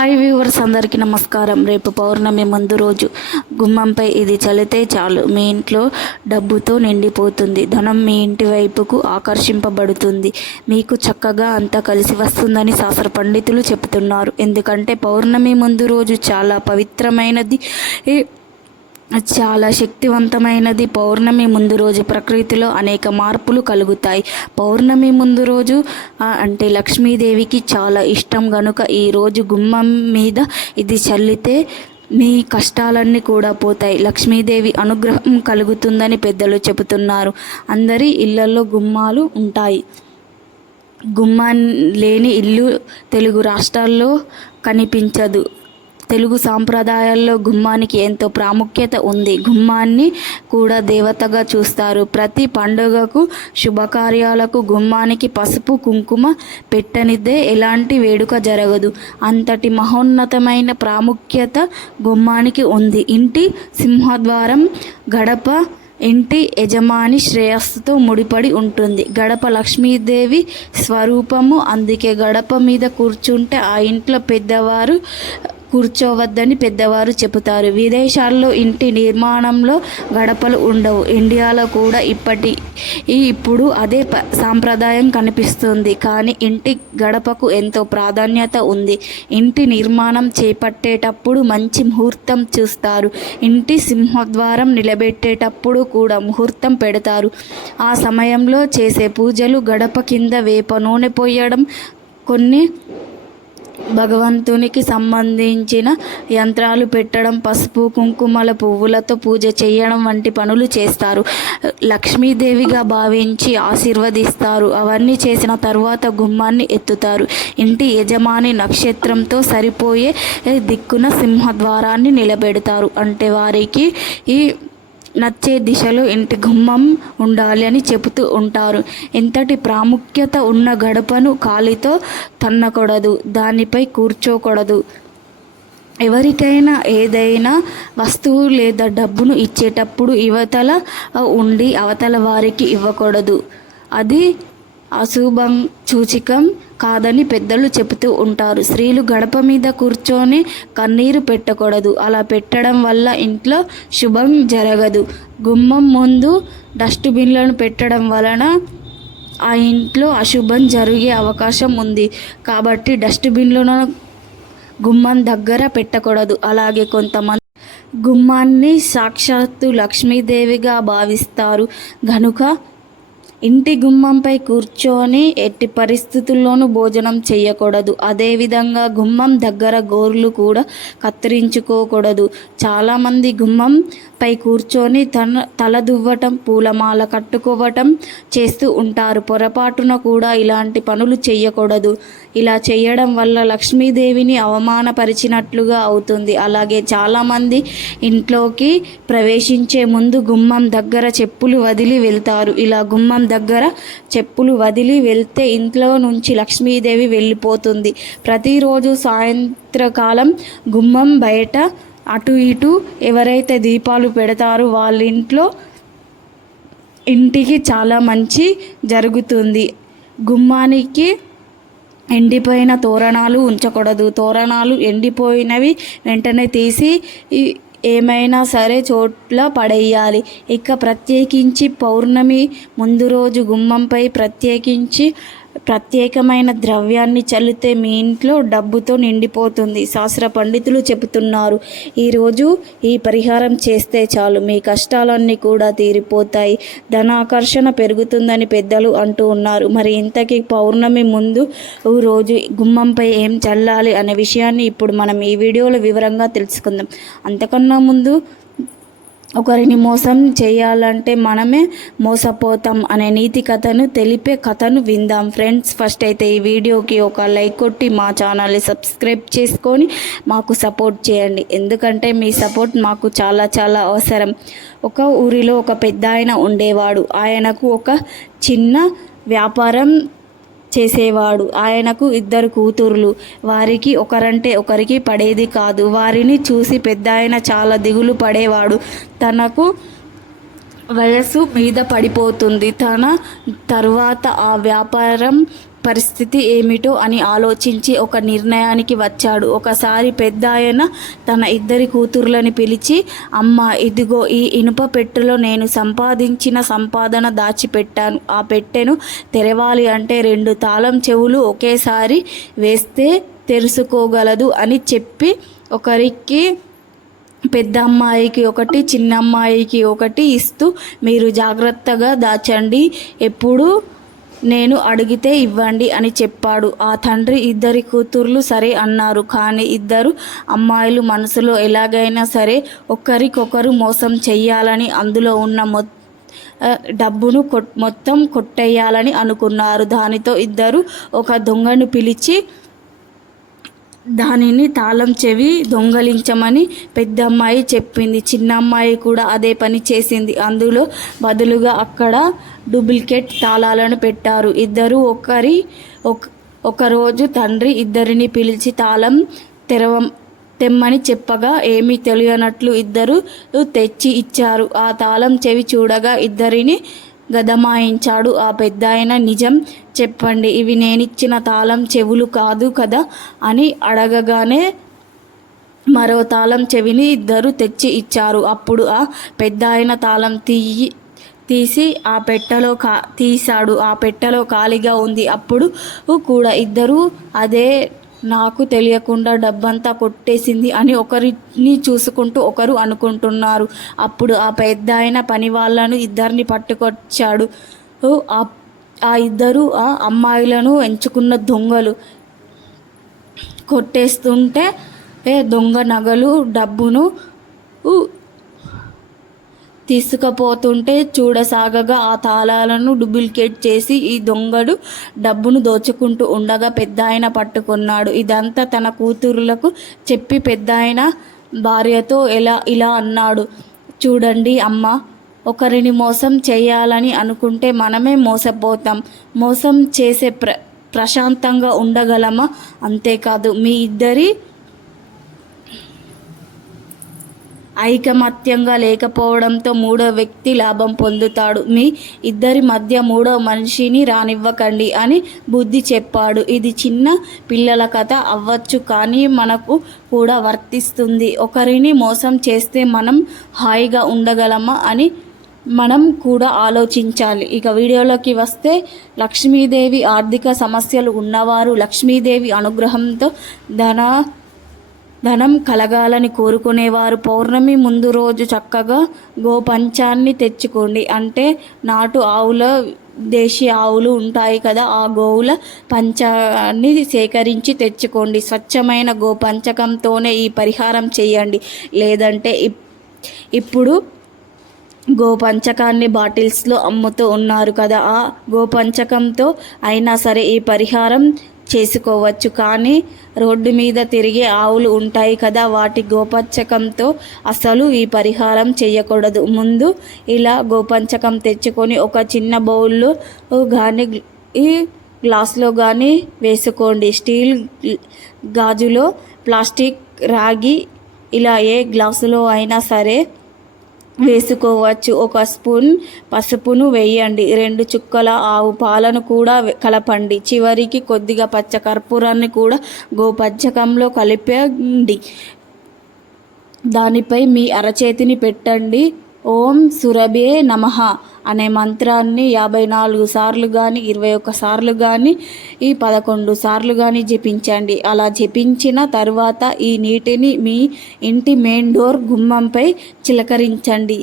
Hi viewers అందరికీ నమస్కారం. రేపు పౌర్ణమి ముందు రోజు గుమ్మంపై ఇది చలితే చాలు. మీ ఇంట్లో డబ్బుతో నిండిపోతుంది. ధనం మీ ఇంటి వైపుకు ఆకర్షింపబడుతుంది. మీకు చక్కగా అంతా కలిసి వస్తుందని శాస్త్ర పండితులు చెబుతున్నారు ఎందుకంటే పౌర్ణమి ముందు రోజు చాలా పవిత్రమైనది. ఈ చాలా శక్తివంతమైనది. పౌర్ణమి ముందు రోజు ప్రకృతిలో అనేక మార్పులు కలుగుతాయి. పౌర్ణమి ముందు రోజు అంటే లక్ష్మీదేవికి చాలా ఇష్టం గనుక ఈ రోజు గుమ్మం మీద ఇది చల్లితే మీ కష్టాలన్నీ కూడా పోతాయి. లక్ష్మీదేవి అనుగ్రహం కలుగుతుందని పెద్దలు చెబుతున్నారు. అందరి ఇళ్ళలో గుమ్మాలు ఉంటాయి. గుమ్మం లేని ఇల్లు తెలుగు రాష్ట్రాల్లో కనిపించదు. తెలుగు సాంప్రదాయాల్లో గుమ్మానికి ఎంతో ప్రాముఖ్యత ఉంది. గుమ్మాన్ని కూడా దేవతగా చూస్తారు. ప్రతి పండుగకు శుభకార్యాలకు గుమ్మానికి పసుపు కుంకుమ పెట్టనిదే ఎలాంటి వేడుక జరగదు. అంతటి మహోన్నతమైన ప్రాముఖ్యత గుమ్మానికి ఉంది. ఇంటి సింహద్వారం గడప ఇంటి యజమాని శ్రేయస్సుతో ముడిపడి ఉంటుంది. గడప లక్ష్మీదేవి స్వరూపము. అందుకే గడప మీద కూర్చుంటే ఆ ఇంట్లో పెద్దవారు కూర్చోవద్దని పెద్దవారు చెబుతారు. విదేశాల్లో ఇంటి నిర్మాణంలో గడపలు ఉండవు. ఇండియాలో కూడా ఇప్పటి ఇప్పుడు అదే ప- సాంప్రదాయం కనిపిస్తుంది. కానీ ఇంటి గడపకు ఎంతో ప్రాధాన్యత ఉంది. ఇంటి నిర్మాణం చేపట్టేటప్పుడు మంచి ముహూర్తం చూస్తారు. ఇంటి సింహద్వారం నిలబెట్టేటప్పుడు కూడా ముహూర్తం పెడతారు. ఆ సమయంలో చేసే పూజలు గడప కింద వేప నూనె పోయడం కొన్ని భగవంతునికి సంబంధించిన యంత్రాలు పెట్టడం పసుపు కుంకుమల పువ్వులతో పూజ చేయడం వంటి పనులు చేస్తారు. లక్ష్మీదేవిగా భావించి ఆశీర్వదిస్తారు. అవన్నీ చేసిన తర్వాత గుమ్మాన్ని ఎత్తుతారు. ఇంటి యజమాని నక్షత్రంతో సరిపోయే దిక్కున సింహద్వారాన్ని నిలబెడతారు. అంటే వారికి ఈ నచ్చే దిశలో ఇంటి గుమ్మం ఉండాలి అని చెబుతూ ఉంటారు. ఎంతటి ప్రాముఖ్యత ఉన్న గడపను కాలితో తన్నకూడదు. దానిపై కూర్చోకూడదు. ఎవరికైనా ఏదైనా వస్తువు లేదా డబ్బును ఇచ్చేటప్పుడు యువతల ఉండి అవతల వారికి ఇవ్వకూడదు. అది అశుభం సూచికం. కాదని పెద్దలు చెబుతూ ఉంటారు. స్త్రీలు గడప మీద కూర్చొని కన్నీరు పెట్టకూడదు. అలా పెట్టడం వల్ల ఇంట్లో శుభం జరగదు. గుమ్మం ముందు డస్ట్బిన్లను పెట్టడం వలన ఆ ఇంట్లో అశుభం జరిగే అవకాశం ఉంది. కాబట్టి డస్ట్బిన్లను గుమ్మం దగ్గర పెట్టకూడదు. అలాగే కొంతమంది గుమ్మాన్ని సాక్షాత్తు లక్ష్మీదేవిగా భావిస్తారు. గనుక ఇంటి గుమ్మంపై కూర్చొని ఎట్టి పరిస్థితుల్లోనూ భోజనం చేయకూడదు అదేవిధంగా గుమ్మం దగ్గర గోర్లు కూడా కత్తిరించుకోకూడదు. చాలామంది గుమ్మం పై కూర్చొని తన తల దువ్వటం పూలమాల కట్టుకోవటం చేస్తూ ఉంటారు. పొరపాటున కూడా ఇలాంటి పనులు చేయకూడదు ఇలా చేయడం వల్ల లక్ష్మీదేవిని అవమానపరిచినట్లుగా అవుతుంది. అలాగే చాలామంది ఇంట్లోకి ప్రవేశించే ముందు గుమ్మం దగ్గర చెప్పులు వదిలి వెళ్తారు. ఇలా గుమ్మం దగ్గర చెప్పులు వదిలి వెళ్తే ఇంట్లో నుంచి లక్ష్మీదేవి వెళ్ళిపోతుంది. ప్రతిరోజు సాయంత్రకాలం గుమ్మం బయట అటు ఇటు ఎవరైతే దీపాలు పెడతారో వాళ్ళ ఇంట్లో ఇంటికి చాలా మంచి జరుగుతుంది. గుమ్మానికి ఎండిపోయిన తోరణాలు ఉంచకూడదు. తోరణాలు ఎండిపోయినవి వెంటనే తీసి ఏమైనా సరే చోట్ల పడేయాలి. ఇక ప్రత్యేకించి పౌర్ణమి ముందు రోజు గుమ్మంపై ప్రత్యేకించి ప్రత్యేకమైన ద్రవ్యాన్ని చల్లితే మీ ఇంట్లో డబ్బుతో నిండిపోతుంది. శాస్త్ర పండితులు చెబుతున్నారు ఈరోజు ఈ పరిహారం చేస్తే చాలు మీ కష్టాలన్నీ కూడా తీరిపోతాయి. ధనాకర్షణ పెరుగుతుందని పెద్దలు అంటూ ఉన్నారు. మరి ఇంతకీ పౌర్ణమి ముందు రోజు గుమ్మంపై ఏం చల్లాలి? అనే విషయాన్ని ఇప్పుడు మనం ఈ వీడియోలో వివరంగా తెలుసుకుందాం. అంతకన్నా ముందు ఒకరిని మోసం చేయాలంటే మనమే మోసపోతాం అనే నీతి కథను తెలిపే కథను విందాం. ఫ్రెండ్స్ ఫస్ట్ అయితే ఈ వీడియోకి ఒక లైక్ కొట్టి మా ఛానల్ని సబ్స్క్రైబ్ చేసుకొని మాకు సపోర్ట్ చేయండి. ఎందుకంటే మీ సపోర్ట్ మాకు చాలా చాలా అవసరం. ఒక ఊరిలో ఒక పెద్ద ఆయన ఉండేవాడు. ఆయనకు ఒక చిన్న వ్యాపారం చేసేవాడు. ఆయనకు ఇద్దరు కూతుర్లు. వారికి ఒకరంటే ఒకరికి పడేది కాదు. వారిని చూసి పెద్ద ఆయన చాలా దిగులు పడేవాడు. తనకు వయస్సు మీద పడిపోతుంది. తన తర్వాత ఆ వ్యాపారం పరిస్థితి ఏమిటో అని ఆలోచించి ఒక నిర్ణయానికి వచ్చాడు. ఒకసారి పెద్ద ఆయన తన ఇద్దరి కూతుర్లని పిలిచి అమ్మ ఇదిగో ఈ ఇనుప పెట్టెలో నేను సంపాదించిన సంపాదన దాచిపెట్టాను. ఆ పెట్టెను తెరవాలి అంటే రెండు తాళం చెవులు ఒకేసారి వేస్తే తెలుసుకోగలదు అని చెప్పి ఒకరికి పెద్ద అమ్మాయికి ఒకటి చిన్న అమ్మాయికి ఒకటి ఇస్తూ మీరు జాగ్రత్తగా దాచండి. ఎప్పుడు నేను అడిగితే ఇవ్వండి అని చెప్పాడు. ఆ తండ్రి ఇద్దరి కూతుర్లు సరే అన్నారు. కానీ ఇద్దరు అమ్మాయిలు మనసులో ఎలాగైనా సరే ఒకరికొకరు మోసం చెయ్యాలని అందులో ఉన్న మొ డబ్బును కొట్ మొత్తం కొట్టేయాలని అనుకున్నారు. దానితో ఇద్దరు ఒక దొంగను పిలిచి దానిని తాళం చెవి దొంగలించమని పెద్ద అమ్మాయి చెప్పింది. చిన్న అమ్మాయి కూడా అదే పని చేసింది. అందులో బదులుగా అక్కడ డూప్లికేట్ తాళాలను పెట్టారు. ఇద్దరు ఒకరి ఒకరోజు తండ్రి ఇద్దరిని పిలిచి తాళం తెరవ తెమ్మని చెప్పగా ఏమీ తెలియనట్లు ఇద్దరు తెచ్చి ఇచ్చారు. ఆ తాళం చెవి చూడగా ఇద్దరిని గదమాయించాడు ఆ పెద్దాయన. నిజం చెప్పండి ఇవి నేనిచ్చిన తాళం చెవులు కాదు కదా అని అడగగానే మరో తాళం చెవిని ఇద్దరు తెచ్చి ఇచ్చారు. అప్పుడు ఆ పెద్దాయన తాళం తీయి తీసి ఆ పెట్టెలో కా తీశాడు. ఆ పెట్టెలో ఖాళీగా ఉంది. అప్పుడు కూడా ఇద్దరు అదే నాకు తెలియకుండా డబ్బంతా కొట్టేసింది అని ఒకరిని చూసుకుంటూ ఒకరు అనుకుంటున్నారు. అప్పుడు ఆ పెద్ద ఆయన పని వాళ్ళను ఇద్దరిని పట్టుకొచ్చాడు. ఆ ఆ ఇద్దరు ఆ అమ్మాయిలను ఎంచుకున్న దొంగలు. కొట్టేస్తుంటే ఏ దొంగ నగలు డబ్బును తీసుకుపోతుంటే చూడసాగగా ఆ తాళాలను డూప్లికేట్ చేసి ఈ దొంగడు డబ్బును దోచుకుంటూ ఉండగా పెద్ద ఆయన పట్టుకున్నాడు. ఇదంతా తన కూతురులకు చెప్పి పెద్ద ఆయన భార్యతో ఎలా ఇలా అన్నాడు. చూడండి అమ్మ ఒకరిని మోసం చేయాలని అనుకుంటే మనమే మోసపోతాం. మోసం చేసే ప్ర ప్రశాంతంగా ఉండగలమా? అంతేకాదు మీ ఇద్దరి ఐకమత్యంగా లేకపోవడంతో మూడో వ్యక్తి లాభం పొందుతాడు. మీ ఇద్దరి మధ్య మూడో మనిషిని రానివ్వకండి అని బుద్ధి చెప్పాడు. ఇది చిన్న పిల్లల కథ అవ్వచ్చు కానీ మనకు కూడా వర్తిస్తుంది. ఒకరిని మోసం చేస్తే మనం హాయిగా ఉండగలమా అని మనం కూడా ఆలోచించాలి. ఇక వీడియోలోకి వస్తే లక్ష్మీదేవి ఆర్థిక సమస్యలు ఉన్నవారు లక్ష్మీదేవి అనుగ్రహంతో ధన ధనం కలగాలని కోరుకునేవారు. పౌర్ణమి ముందు రోజు చక్కగా గోపంచాన్ని తెచ్చుకోండి. అంటే నాటు ఆవుల దేశీ ఆవులు ఉంటాయి కదా ఆ గోవుల పంచాన్ని సేకరించి తెచ్చుకోండి. స్వచ్ఛమైన గోపంచకంతోనే ఈ పరిహారం చేయండి. లేదంటే ఇప్- ఇప్పుడు గోపంచకాన్ని బాటిల్స్లో అమ్ముతూ ఉన్నారు కదా ఆ గోపంచకంతో అయినా సరే ఈ పరిహారం చేసుకోవచ్చు. కానీ రోడ్డు మీద తిరిగే ఆవులు ఉంటాయి కదా వాటి గోపంచకంతో అసలు ఈ పరిహారం చేయకూడదు. ముందు ఇలా గోపంచకం తెచ్చుకొని ఒక చిన్న బౌల్లో కానీ ఈ గ్లాస్లో కానీ వేసుకోండి. స్టీల్ గాజులో ప్లాస్టిక్ రాగి ఇలా ఏ గ్లాసులో అయినా సరే వేసుకోవచ్చు. ఒక స్పూన్ పసుపును వేయండి. రెండు చుక్కల ఆవు పాలను కూడా కలపండి. చివరికి కొద్దిగా పచ్చ కర్పూరాన్ని కూడా గోపచ్చకంలో కలిపండి. దానిపై మీ అరచేతిని పెట్టండి. ఓం సురభే నమః అనే మంత్రాన్ని యాభై నాలుగు సార్లు కానీ ఇరవై ఒక్క సార్లు కానీ ఈ పదకొండు సార్లు కానీ జపించండి. అలా జపించిన తర్వాత ఈ నీటిని మీ ఇంటి మెయిన్ డోర్ గుమ్మంపై చిలకరించండి.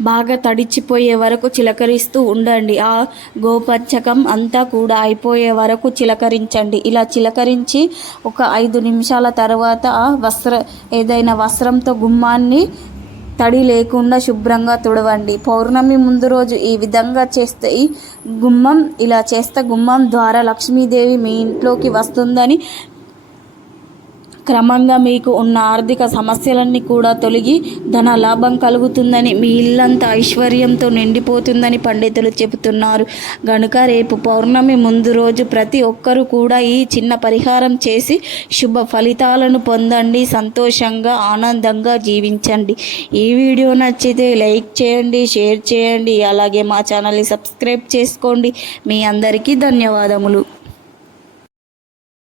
బాగా తడిచిపోయే వరకు చిలకరిస్తూ ఉండండి. ఆ గోపచ్చకం అంతా కూడా అయిపోయే వరకు చిలకరించండి. ఇలా చిలకరించి ఒక ఐదు నిమిషాల తర్వాత ఆ వస్త్ర ఏదైనా వస్త్రంతో గుమ్మాన్ని తడి లేకుండా శుభ్రంగా తుడవండి. పౌర్ణమి ముందు రోజు ఈ విధంగా చేస్తే ఈ గుమ్మం ఇలా చేస్తే గుమ్మం ద్వారా లక్ష్మీదేవి మీ ఇంట్లోకి వస్తుందని క్రమంగా మీకు ఉన్న ఆర్థిక సమస్యలన్నీ కూడా తొలగి ధన లాభం కలుగుతుందని మీ ఇల్లంతా ఐశ్వర్యంతో నిండిపోతుందని పండితులు చెబుతున్నారు. గనుక రేపు పౌర్ణమి ముందు రోజు ప్రతి ఒక్కరూ కూడా ఈ చిన్న పరిహారం చేసి శుభ ఫలితాలను పొందండి సంతోషంగా ఆనందంగా జీవించండి. ఈ వీడియో నచ్చితే లైక్ చేయండి షేర్ చేయండి అలాగే మా ఛానల్ని సబ్స్క్రైబ్ చేసుకోండి. మీ అందరికీ ధన్యవాదములు.